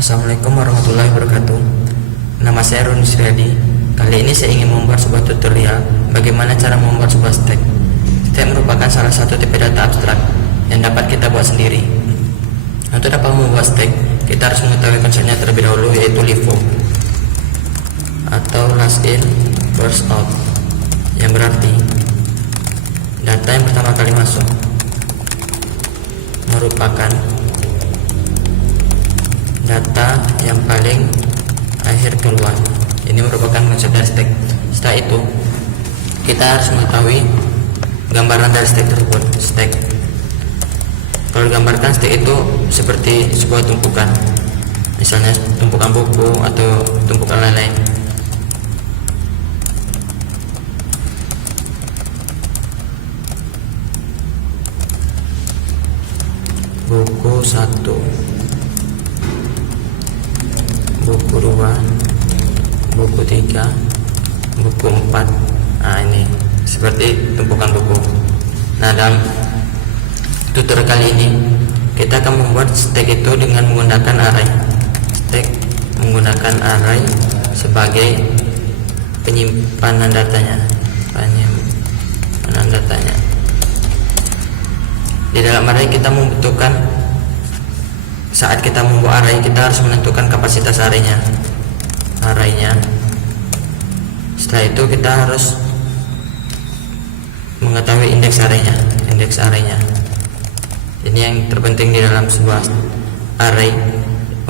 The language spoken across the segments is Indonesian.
Assalamualaikum warahmatullahi wabarakatuh. Nama saya Roni Sriadi. Kali ini saya ingin membuat sebuah tutorial bagaimana cara membuat sebuah stack. Stack merupakan salah satu tipe data abstrak yang dapat kita buat sendiri. Untuk dapat membuat stack, kita harus mengetahui konsepnya terlebih dahulu, yaitu LIFO atau last in first out, yang berarti data yang pertama kali masuk merupakan data yang paling akhir keluar. Ini merupakan konsep dari stack. Setelah itu kita harus mengetahui gambaran dari stack tersebut. Stack, kalau digambarkan, stack itu seperti sebuah tumpukan, misalnya tumpukan buku atau tumpukan lain-lain. Buku 1, buku 2, buku 3, buku 4. Nah, ini seperti tumpukan buku. Nah, dalam tutorial kali ini kita akan membuat stack itu dengan menggunakan array. Stack menggunakan array sebagai penyimpanan datanya. Di dalam array kita membutuhkan, saat kita membuat array, kita harus menentukan kapasitas arraynya. Setelah itu kita harus mengetahui indeks arraynya. Ini yang terpenting di dalam sebuah array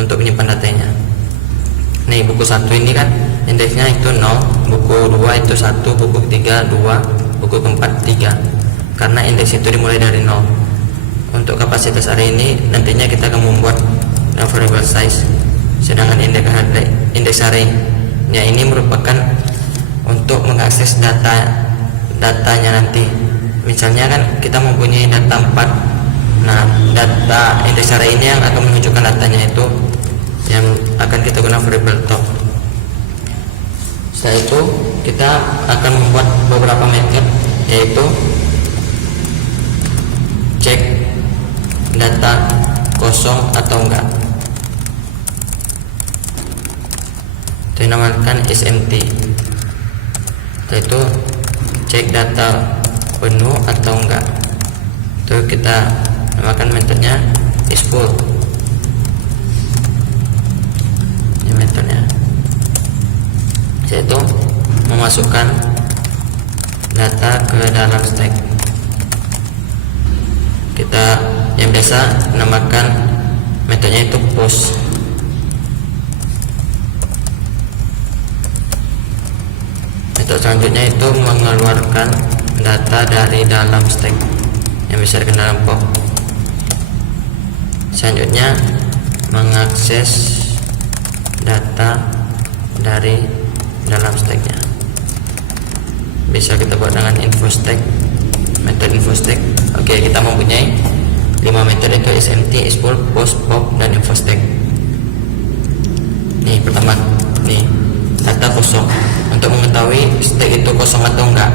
untuk menyimpan datanya. Nih, buku 1 ini kan indeksnya itu 0, buku 2 itu 1, buku 3 2, buku keempat 3, karena indeks itu dimulai dari 0. Untuk kapasitas array ini nantinya kita akan membuat variable size, sedangkan indeks array-nya ini merupakan untuk mengakses datanya nanti. Misalnya kan kita mempunyai data 4. Nah, data indeks array ini yang akan menunjukkan datanya itu yang akan kita gunakan variable top. Setelah itu kita akan membuat beberapa method, yaitu cek data kosong atau enggak. Itu dinamakan isEmpty. Setelah itu cek data penuh atau enggak. Itu kita namakan metodenya isFull. Ini metodenya. Yaitu memasukkan data ke dalam stack. Kita yang biasa namakan metodenya itu push. Metode selanjutnya itu mengeluarkan data dari dalam stack yang bisa ke dalam pop. Selanjutnya mengakses data dari dalam stacknya. Bisa kita buat dengan info stack, metode info stack. Oke, kita mempunyai 5 metode, itu isEmpty, isFull, push, pop, dan info stack. Nih, pertama, nih data kosong. Untuk mengetahui stack itu kosong atau enggak,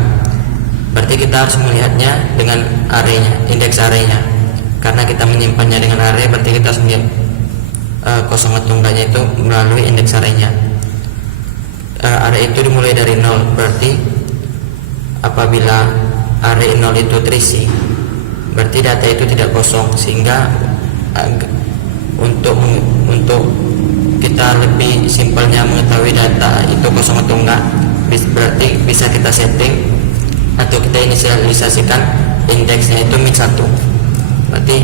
berarti kita harus melihatnya dengan arraynya, indeks arraynya. Karena kita menyimpannya dengan array, berarti kita harus melihat kosong atau enggaknya itu melalui indeks arraynya. Array itu dimulai dari 0, berarti apabila array 0 itu terisi, berarti data itu tidak kosong. Sehingga untuk kita lebih simpelnya mengetahui data itu kosong atau enggak, berarti bisa kita setting atau kita inisialisasikan indeksnya itu -1. Berarti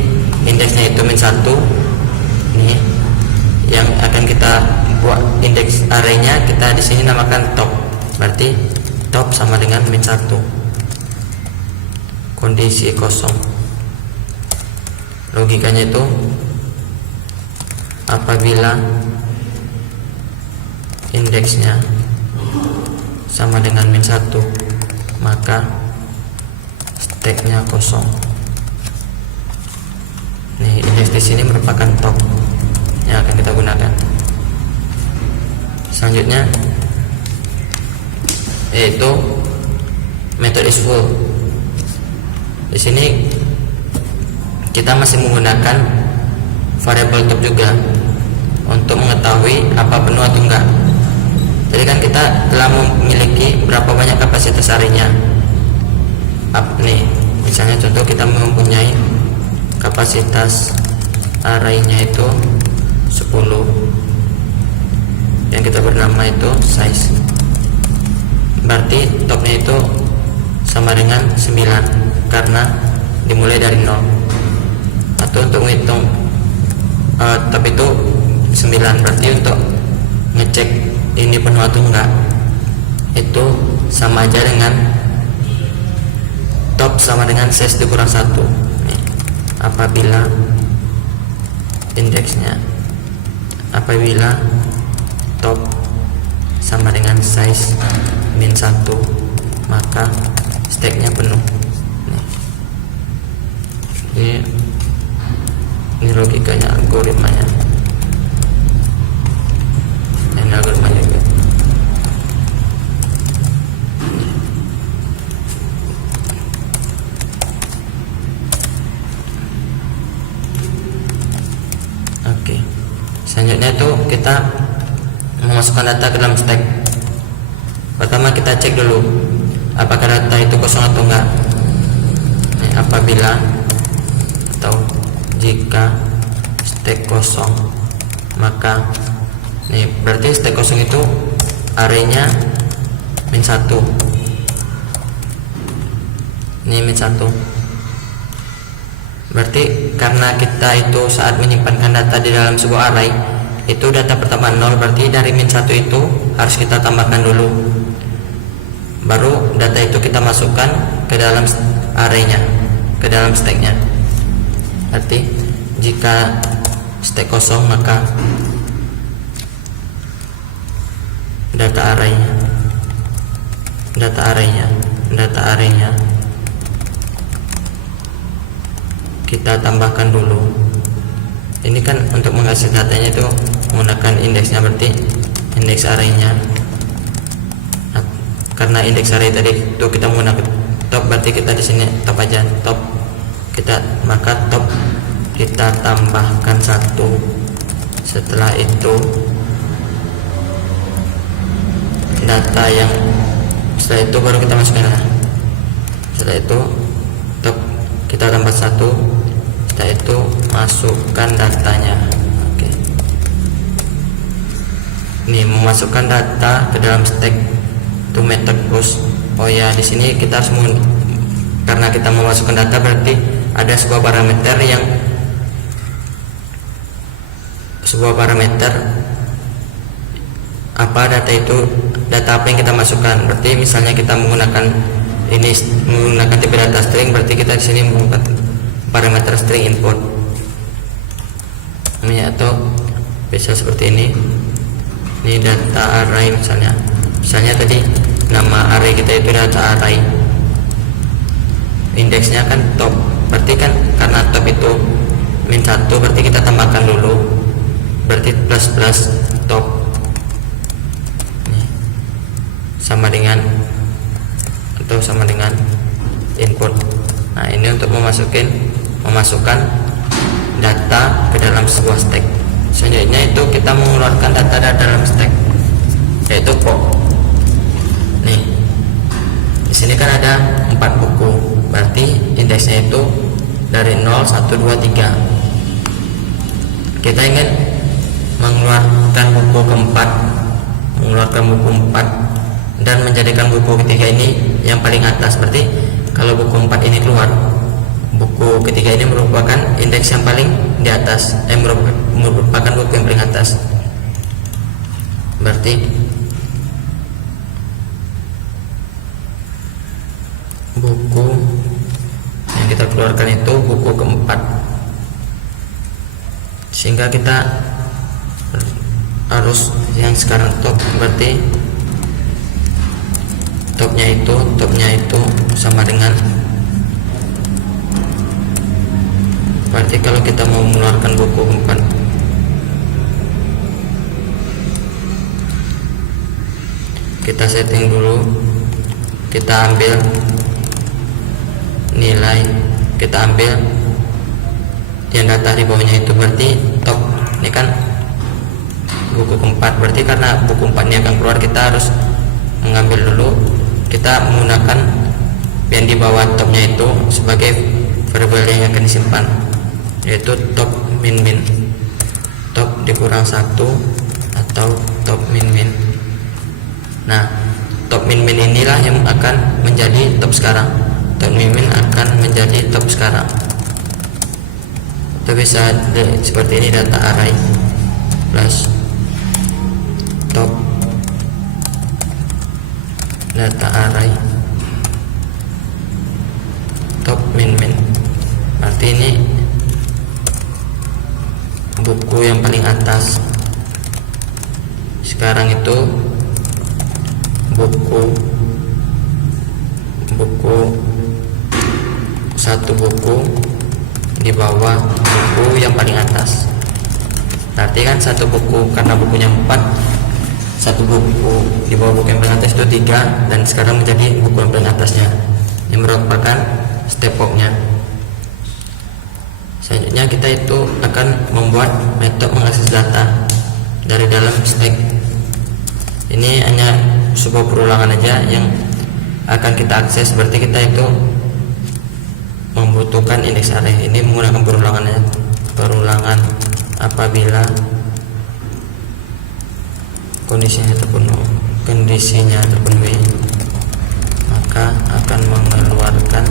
indeksnya itu -1. Ini yang akan kita buat indeks arraynya, kita di sini namakan top. Berarti top sama dengan -1. Kondisi kosong. Logikanya itu apabila indeksnya sama dengan -1, maka stacknya kosong. Nih, indeks di sini merupakan top yang akan kita gunakan. Selanjutnya yaitu metode isFull. Di sini kita masih menggunakan variable top juga untuk mengetahui apa penuh atau enggak. Jadi kan kita telah memiliki berapa banyak kapasitas arraynya. Nih, misalnya contoh kita mempunyai kapasitas arraynya itu 10 yang kita bernama itu size. Berarti topnya itu sama dengan 9 karena dimulai dari 0. Atau untuk menghitung top itu 9, berarti untuk ngecek ini penuh atau enggak itu sama aja dengan top sama dengan size dikurang 1. Apabila indeksnya, apabila top sama dengan size min 1, maka stacknya penuh. Ini logikanya, algoritmanya. Ini algoritmanya juga. Oke. Selanjutnya itu kita memasukkan data ke dalam stack. Pertama kita cek dulu apakah data itu kosong atau enggak. Apabila atau jika stack kosong, maka nih berarti stack kosong itu arraynya min 1. Ini min 1. Berarti karena kita itu saat menyimpankan data di dalam sebuah array itu data pertama 0, berarti dari min 1 itu harus kita tambahkan dulu, baru data itu kita masukkan ke dalam arraynya, ke dalam stacknya. Berarti jika stack kosong, maka data arraynya kita tambahkan dulu. Ini kan untuk menghasilkan datanya itu menggunakan indeksnya, berarti indeks arraynya. Karena indeks array tadi itu kita menggunakan top, berarti kita di sini top aja, top kita, maka top kita tambahkan 1. Setelah itu data yang setelah itu baru kita masukkan. Setelah itu top kita tambah 1. Setelah itu masukkan datanya. Oke. Ini memasukkan data ke dalam stack to method push. Oh ya, di sini kita harus karena kita memasukkan data, berarti ada sebuah parameter apa data itu, data apa yang kita masukkan. Berarti misalnya kita menggunakan tipe data string, berarti kita di sini menggunakan parameter string input. Atau bisa seperti ini. Ini data array misalnya tadi nama array kita itu data array, indeksnya kan top, berarti kan karena top itu min 1, berarti kita tambahkan dulu, berarti plus top sama dengan input. Nah, ini untuk memasukkan data ke dalam sebuah stack. Selanjutnya itu kita mengeluarkan data dari dalam stack, yaitu pop. Nih, di sini kan ada 4 buku, berarti indeksnya itu dari 0, 1, 2, 3. Kita ingin mengeluarkan buku keempat, dan menjadikan buku ketiga ini yang paling atas. Berarti kalau buku 4 ini keluar, buku ketiga ini merupakan indeks yang paling di atas, merupakan buku yang paling atas. Berarti buku yang kita keluarkan itu buku keempat, sehingga kita harus yang sekarang top, berarti topnya itu sama dengan, berarti kalau kita mau mengeluarkan buku keempat, kita setting dulu, kita ambil nilai, kita ambil yang data di bawahnya itu, berarti top. Ini kan buku keempat. Berarti karena buku 4 ini akan keluar, kita harus mengambil dulu, kita menggunakan yang di bawah topnya itu sebagai variabel yang akan disimpan, yaitu top min min, top dikurang 1 atau top min min. Nah, top min min inilah yang akan menjadi top sekarang. Top min min akan menjadi top sekarang. Kita bisa seperti ini, data array plus top data array top min min. Berarti ini buku yang paling atas. Sekarang itu buku satu buku di bawah buku yang paling atas. Berarti kan satu buku, karena bukunya 4, satu buku di bawah buku yang paling atas itu 3, dan sekarang menjadi buku yang paling atasnya. Ini merupakan step hop-nya. Selanjutnya kita itu akan membuat metode mengakses data dari dalam stack. Ini hanya sebuah perulangan aja yang akan kita akses. Berarti kita itu membutuhkan indeks array. Ini menggunakan perulangan apabila kondisinya terpenuhi, maka akan mengeluarkan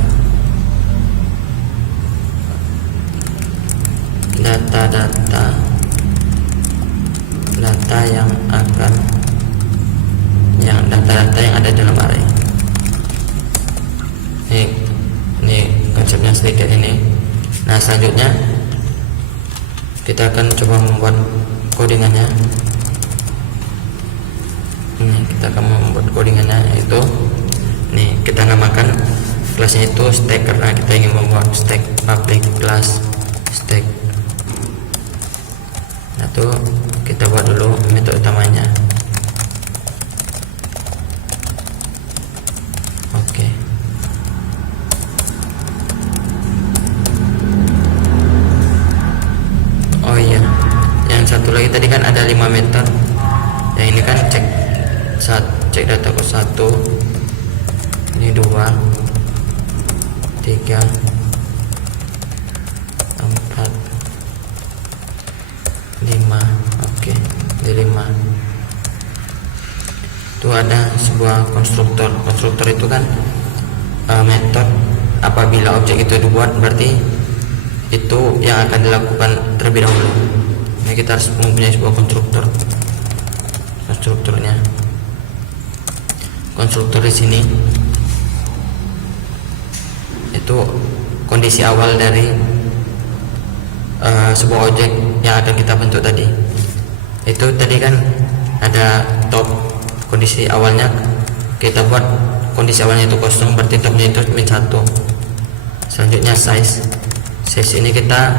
data yang ada dalam array. Ini konsepnya sedikit ini. Nah, selanjutnya kita akan coba membuat codingannya. Kita akan membuat codingannya, yaitu nih, kita namakan kelasnya itu stack karena kita ingin membuat stack public class stack. Nah, tuh kita buat dulu metode utamanya. Oke. Oh iya, yang satu lagi tadi kan ada 5 meter. Yang ini kan cek data ke 1, ini 2, 3, 4, 5. Oke, di 5 itu ada sebuah konstruktor. Konstruktor itu kan metode apabila objek itu dibuat, berarti itu yang akan dilakukan terlebih dahulu. Ini kita harus mempunyai sebuah konstruktornya. Konstruktor di sini itu kondisi awal dari sebuah objek yang akan kita bentuk tadi. Itu tadi kan ada top, kondisi awalnya kita buat kondisi awalnya itu kosong, berarti topnya itu min 1. Selanjutnya size ini kita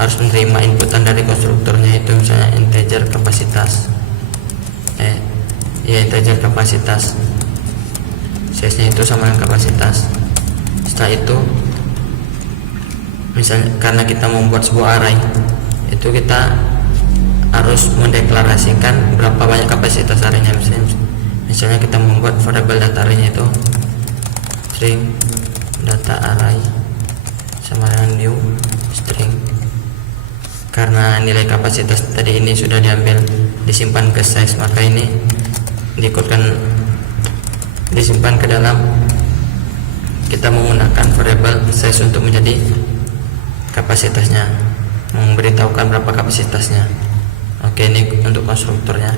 harus menerima inputan dari konstruktornya, itu misalnya integer kapasitas. Integer kapasitas. Size-nya itu sama dengan kapasitas. Setelah itu, misalnya karena kita membuat sebuah array, itu kita harus mendeklarasikan berapa banyak kapasitas arraynya. Misalnya kita membuat variabel data arraynya itu string data array sama dengan new string. Karena nilai kapasitas tadi ini sudah disimpan ke size, maka ini disimpan ke dalam, kita menggunakan variabel size untuk menjadi kapasitasnya, memberitahukan berapa kapasitasnya. Oke, ini untuk konstruktornya.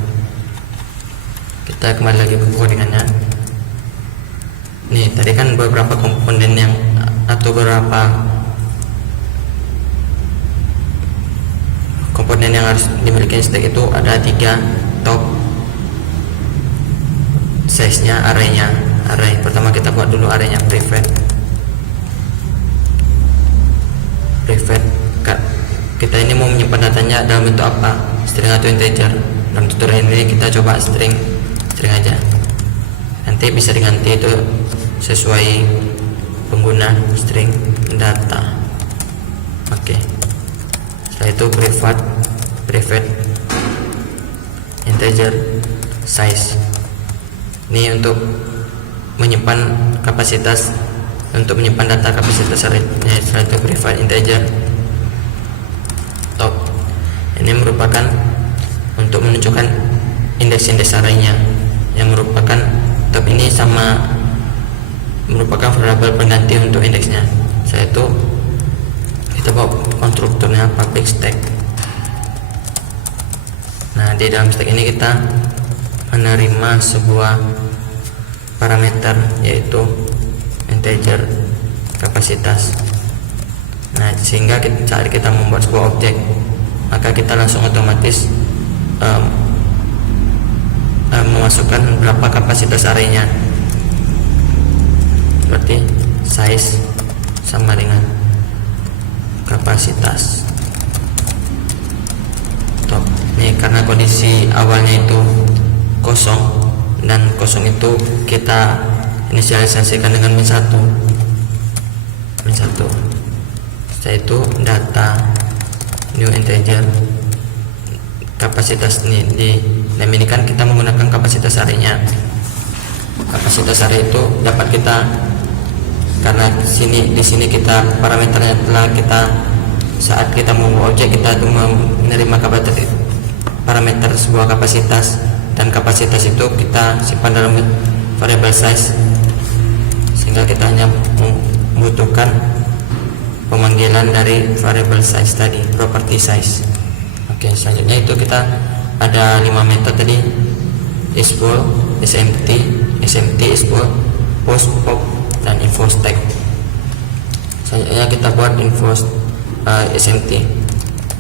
Kita kembali lagi ke codingannya. Nih, tadi kan beberapa komponen beberapa komponen yang harus dimiliki stack itu ada 3. Top, size-nya, array. Pertama kita buat dulu arraynya, private. Kita ini mau menyimpan datanya dalam bentuk apa, string atau integer. Dalam tutorial ini kita coba string aja. Nanti bisa diganti itu sesuai pengguna, string data. Oke. Setelah itu private integer size. Ini untuk menyimpan kapasitas, untuk menyimpan data kapasitas array. Setelah itu private integer top. Ini merupakan untuk menunjukkan indeks-indeks arraynya, yang merupakan top ini sama merupakan variabel pengganti untuk indeksnya. Setelah itu kita bawa konstruktornya public stack. Nah, di dalam stack ini kita menerima sebuah parameter yaitu integer kapasitas. Nah, sehingga saat kita membuat sebuah objek, maka kita langsung otomatis memasukkan berapa kapasitas arraynya. Berarti size sama dengan kapasitas top. Ini karena kondisi awalnya itu kosong, dan kosong itu kita inisialisasikan dengan min 1. Setelah itu data new integer kapasitas ini di dalam ini kan kita menggunakan kapasitas arraynya. Kapasitas array itu dapat kita, karena di sini kita parameternya telah kita, saat kita membuat objek kita itu menerima parameter sebuah kapasitas, dan kapasitas itu kita simpan dalam variable size, sehingga kita hanya membutuhkan pemanggilan dari variable size tadi, property size. Oke, selanjutnya itu kita ada 5 metode tadi, is full, is empty, is full, post, pop, dan info stack. Selanjutnya kita buat info is empty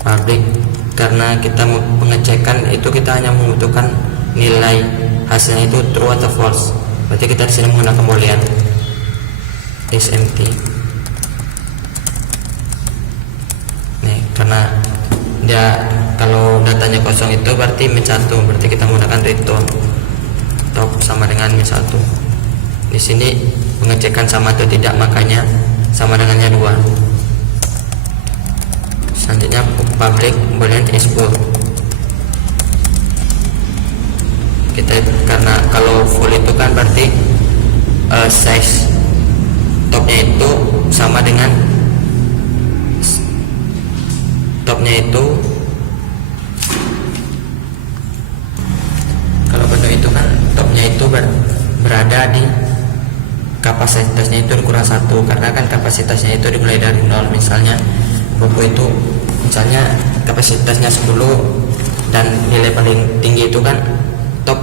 public, karena kita mengecekkan itu kita hanya membutuhkan nilai hasilnya itu true atau false. Berarti kita di sini menggunakan boolean is empty. Nih, karena dia kalau datanya kosong itu berarti min 1, berarti kita menggunakan return top sama dengan min 1. Di sini mengecekkan sama atau tidak, makanya sama dengannya 2. Selanjutnya public boolean is full. Kita karena kalau full itu kan berarti size topnya itu sama dengan topnya itu, kalau bentuk itu kan topnya itu berada di kapasitasnya itu kurang 1, karena kan kapasitasnya itu dimulai dari 0. Misalnya buku itu misalnya kapasitasnya 10 dan nilai paling tinggi itu kan top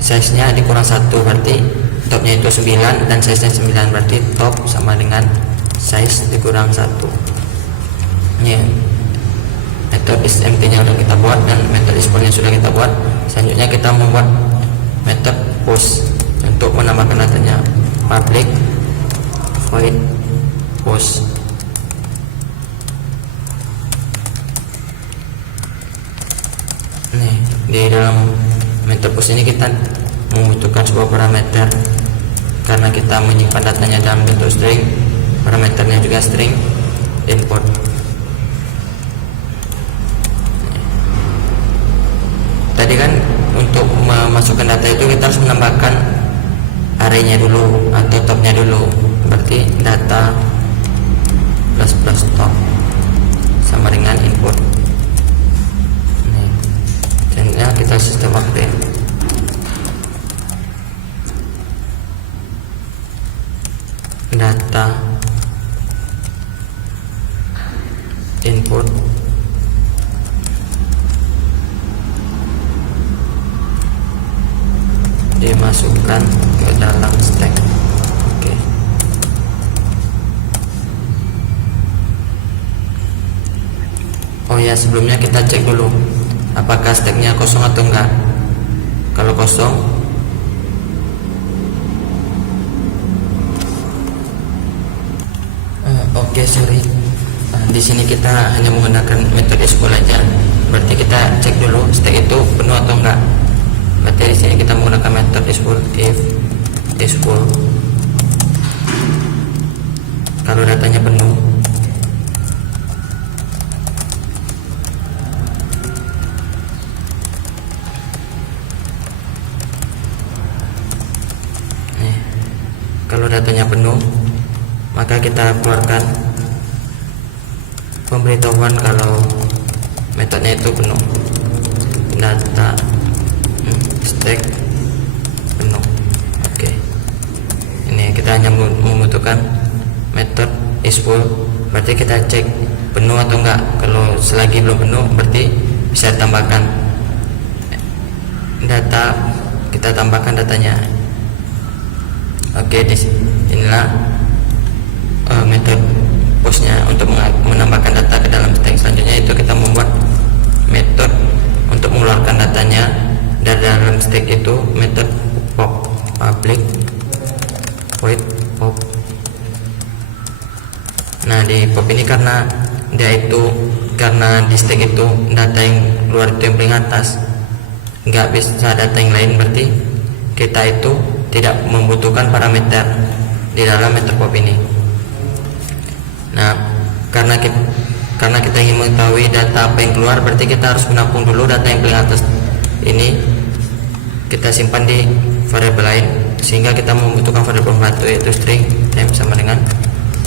size nya dikurang 1, berarti topnya itu 9 dan size nya 9, berarti top sama dengan size dikurang 1. Ya, metode is empty nya sudah kita buat, dan metode is full nya sudah kita buat. Selanjutnya kita membuat metode post untuk menambahkan datanya, public void post. Nih, di dalam metode post ini kita membutuhkan sebuah parameter, karena kita menyimpan datanya dalam bentuk string, parameternya juga string input. Tadi kan untuk memasukkan data itu kita harus menambahkan arraynya dulu atau topnya dulu, berarti data plus top sama dengan input. Selanjutnya kita sistem update. Data input dimasukkan ke dalam stack. Oke. Oh ya, sebelumnya kita cek dulu apakah stacknya kosong atau enggak. Kalau kosong, oke, sorry. Di sini kita hanya menggunakan metode is full aja. Berarti kita cek dulu stack itu penuh atau enggak. Berarti di sini kita menggunakan metode is full, if is full. Kalau datanya penuh, kalau datanya penuh, maka kita keluarkan pemberitahuan kalau metodenya itu penuh. Data stack penuh. Oke. Ini kita hanya membutuhkan metode is full, berarti kita cek penuh atau enggak. Kalau selagi belum penuh, berarti bisa tambahkan data, kita tambahkan datanya. Oke, inilah metode postnya untuk menambahkan data ke dalam stack. Selanjutnya itu kita membuat metode untuk mengeluarkan datanya dari dalam stack, itu metode pop, public void pop. Nah, di pop ini karena di stack itu data yang keluar itu yang paling atas, nggak bisa data yang lain, berarti kita itu tidak membutuhkan parameter di dalam metode pop ini. Nah, karena kita ingin mengetahui data apa yang keluar, berarti kita harus menampung dulu data yang paling atas ini, kita simpan di variabel lain, sehingga kita membutuhkan variabel pembantu, yaitu string temp sama dengan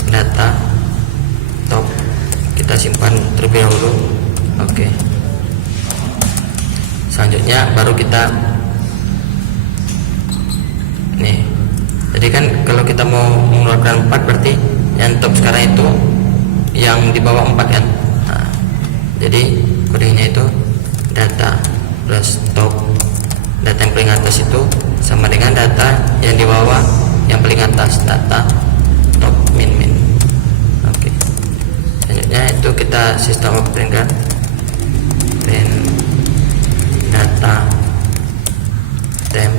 data top. Kita simpan terlebih dahulu. Oke. Selanjutnya baru kita nih. Jadi kan kalau kita mau mengeluarkan 4, berarti yang top sekarang itu yang di bawah 4 kan. Nah, jadi kodenya itu data plus top, data yang paling atas itu sama dengan data yang di bawah yang paling atas, data top min. Oke. Selanjutnya itu kita sistem print kan, print data temp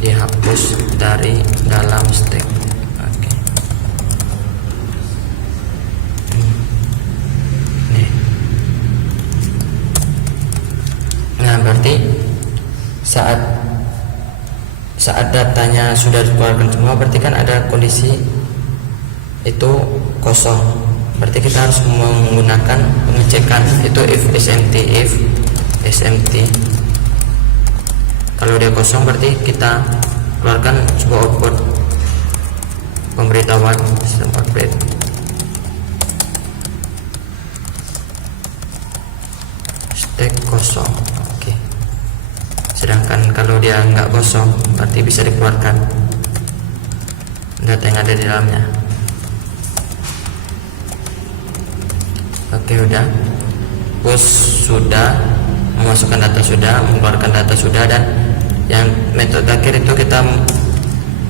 dihapus dari dalam stack. Oke. Nih. Nah, berarti saat datanya sudah dikeluarkan semua, berarti kan ada kondisi itu kosong, berarti kita harus menggunakan pengecekan, itu if smt. Kalau dia kosong, berarti kita keluarkan sebuah output pemberitahuan sistem update. Stack kosong. Oke. Sedangkan kalau dia nggak kosong, berarti bisa dikeluarkan data yang ada di dalamnya. Oke, udah. Push sudah, memasukkan data sudah, mengeluarkan data sudah, dan yang metode terakhir itu kita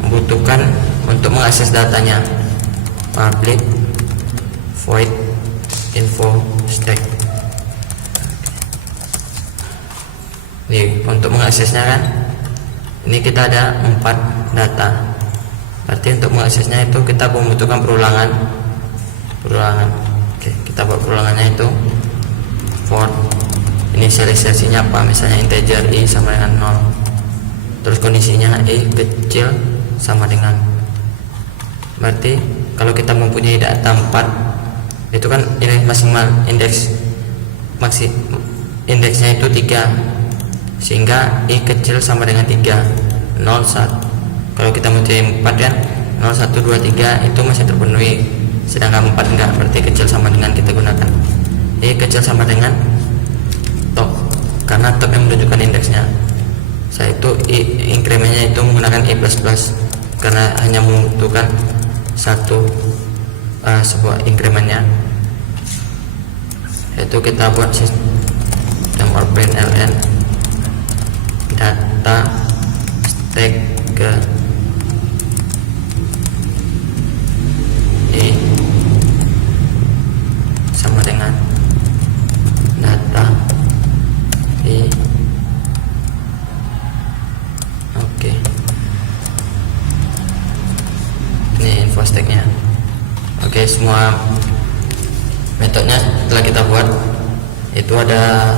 membutuhkan untuk mengakses datanya, public void info stack. Nih, untuk mengaksesnya kan, ini kita ada 4 data, berarti untuk mengaksesnya itu kita membutuhkan perulangan. Oke, kita buat perulangannya itu for inisialisasinya apa, misalnya integer i sama dengan 0, terus kondisinya i kecil sama dengan, berarti kalau kita mempunyai data 4 itu kan ini maksimal indeksnya itu 3, sehingga i kecil sama dengan 3, 0, 1. Kalau kita mempunyai 4 kan 0, 1, 2, 3 itu masih terpenuhi, sedangkan 4 enggak, berarti kecil sama dengan kita gunakan i kecil sama dengan top, karena top yang menunjukkan indeksnya. Saya itu incrementnya itu menggunakan i++, karena hanya membutuhkan sebuah incrementnya. Itu kita buat sistem print ln data stack ke i sama dengan data i. Oke. Ini info stacknya. Oke, semua metodenya telah kita buat. Itu ada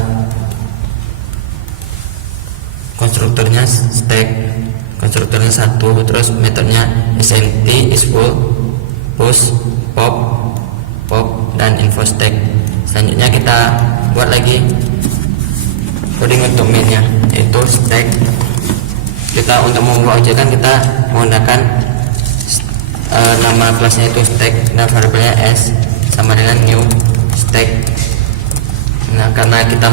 konstruktornya stack, konstruktornya 1, terus metodenya smt, is full, push, pop, dan info stack. Selanjutnya kita buat lagi coding untuk mainnya, yaitu stack kita untuk membuat objek kan kita menggunakan nama kelasnya itu stack dan variabelnya s sama dengan new stack. Nah, karena kita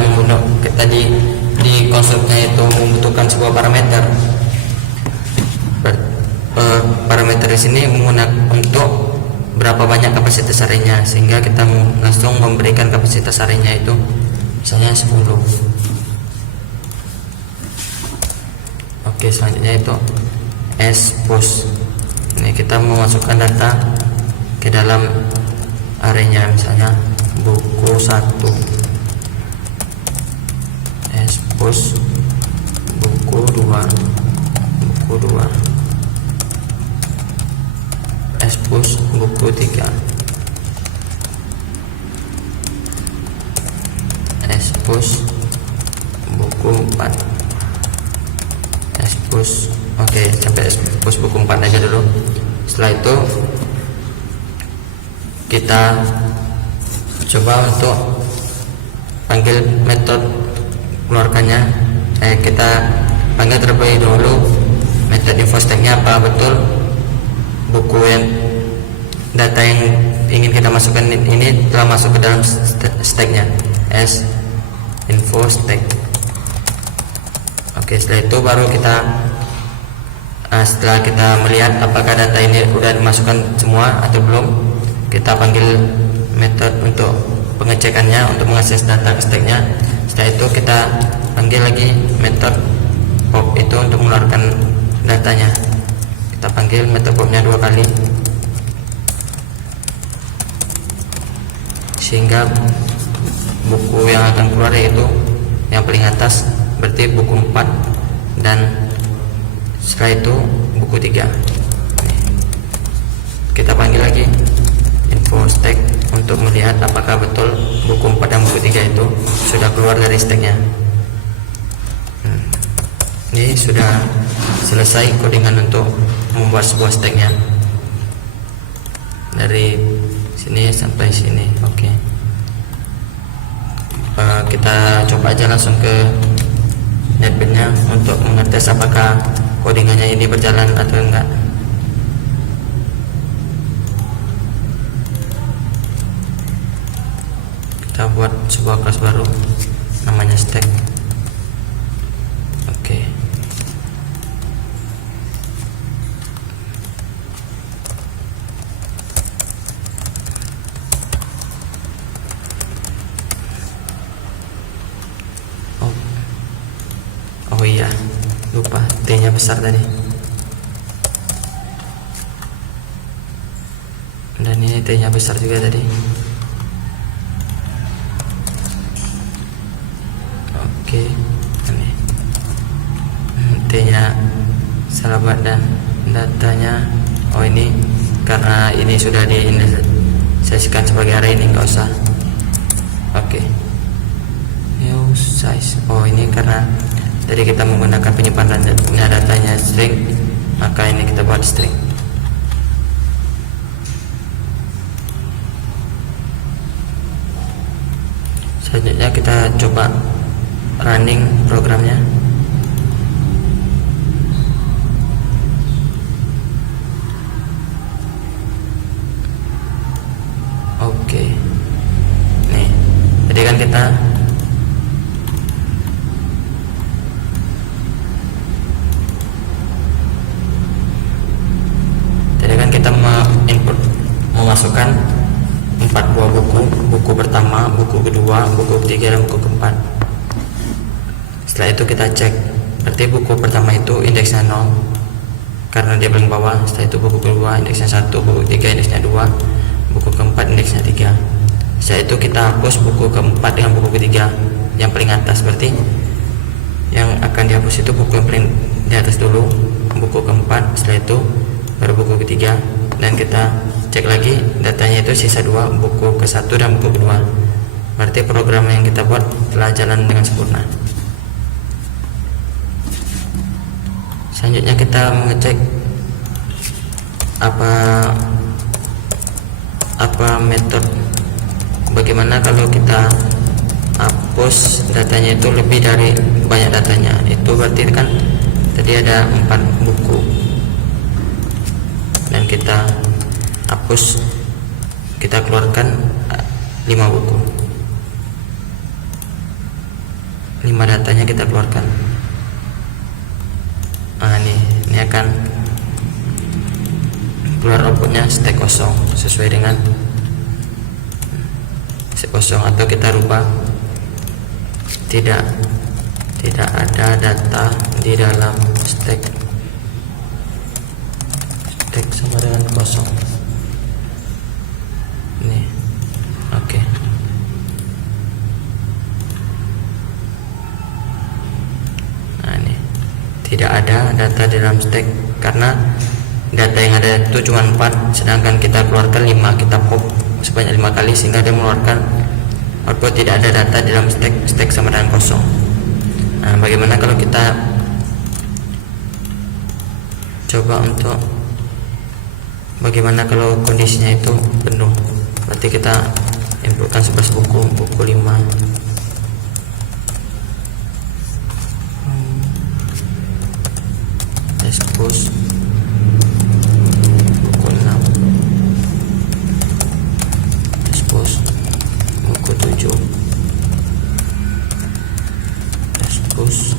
di konstruknya itu membutuhkan sebuah parameter. Parameter di sini menggunakan untuk berapa banyak kapasitas arraynya, sehingga kita langsung memberikan kapasitas arraynya itu misalnya 10. Oke, selanjutnya itu s push. Ini kita memasukkan data ke dalam arraynya, misalnya buku 1 s push buku 2 s push buku 3 s push buku 4 s push. Oke, sampai s push buku 4 aja dulu. Setelah itu kita coba untuk panggil metode keluarkannya. Kita panggil terlebih dahulu metode info stacknya apa betul buku yang data yang ingin kita masukkan ini telah masuk ke dalam stacknya, s info stack. Oke, setelah itu baru kita setelah kita melihat apakah data ini sudah dimasukkan semua atau belum, kita panggil metode untuk pengecekannya, untuk mengakses data ke stacknya. Setelah itu kita panggil lagi metode pop itu untuk mengeluarkan datanya. Kita panggil metode popnya 2 kali sehingga buku yang akan keluar yaitu yang paling atas, berarti buku 4, dan setelah itu buku 3. Kita panggil lagi info stack untuk melihat apakah betul buku 4 dan buku 3 itu sudah keluar dari stacknya. Ini sudah selesai codingan untuk membuat sebuah stacknya dari sini sampai sini. Oke. Kita coba aja langsung ke netbandnya untuk mengetes apakah codingannya ini berjalan atau enggak. Kita buat sebuah kelas baru namanya stack. Oke. Oh iya, lupa T-nya besar tadi. Dan ini T-nya besar juga tadi. Oke, ini T-nya salah buat dan datanya. Oh, ini karena ini sudah diinisiasikan sebagai array, ini enggak usah. Oke. New size. Oh, ini karena jadi kita menggunakan penyimpanan datanya string, maka ini kita buat string. Selanjutnya kita coba running programnya. Oke. Nih, jadi kan kita memasukkan 4 buah buku pertama, buku kedua, buku ketiga, dan buku keempat. Setelah itu kita cek, berarti buku pertama itu indeksnya 0 karena dia paling bawah. Setelah itu buku kedua indeksnya 1, buku ketiga indeksnya 2, buku keempat indeksnya 3. Setelah itu kita hapus buku keempat dengan buku ketiga yang paling atas, berarti yang akan dihapus itu buku yang paling di atas dulu, buku keempat, setelah itu baru buku ketiga. Dan kita cek lagi datanya itu sisa 2, buku ke-1 dan buku kedua. Berarti program yang kita buat telah jalan dengan sempurna. Selanjutnya kita mengecek apa metode, bagaimana kalau kita hapus datanya itu lebih dari banyak datanya. Itu berarti kan tadi ada 4 buku dan kita hapus, kita keluarkan 5 buku, 5 datanya kita keluarkan. Nah ini akan keluar outputnya stack kosong sesuai dengan stack kosong, atau kita rubah tidak ada data di dalam stack sama dengan kosong. Ini oke. Nah ini tidak ada data di dalam stack karena data yang ada itu cuma 4, sedangkan kita keluarkan 5, kita pop sebanyak 5 kali sehingga dia mengeluarkan output tidak ada data di dalam stack sama dengan kosong. Nah, bagaimana kalau kita coba untuk bagaimana kalau kondisinya itu penuh? Berarti kita inputkan 11 buku 5. Expose buku 6, expose buku 7, expose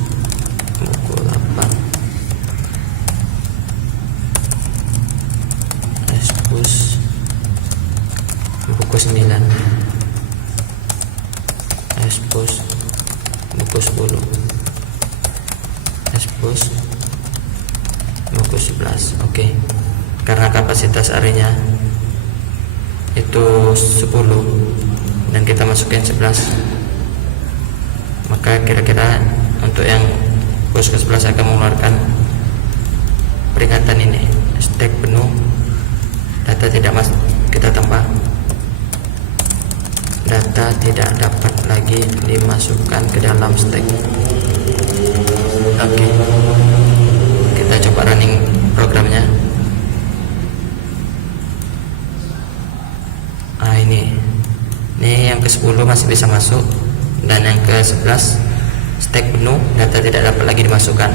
buku 8, expose buku 9, expose buku 10, expose buku 11. Oke. Karena kapasitas arraynya itu 10 dan kita masukin 11, maka kira-kira untuk yang push ke 11 akan mengeluarkan peringatan ini, stack penuh, data tidak kita tambah, data tidak dapat lagi dimasukkan ke dalam stack. Oke. Kita coba running programnya. Nah ini yang ke-10 masih bisa masuk, dan yang ke-11 stack penuh, data tidak dapat lagi dimasukkan.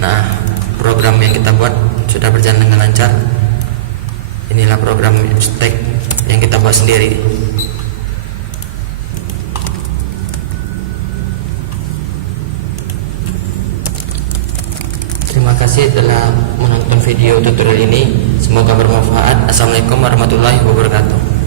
Nah, program yang kita buat sudah berjalan dengan lancar. Inilah program stack yang kita buat sendiri. Terima kasih telah menonton video tutorial ini. Semoga bermanfaat. Assalamualaikum warahmatullahi wabarakatuh.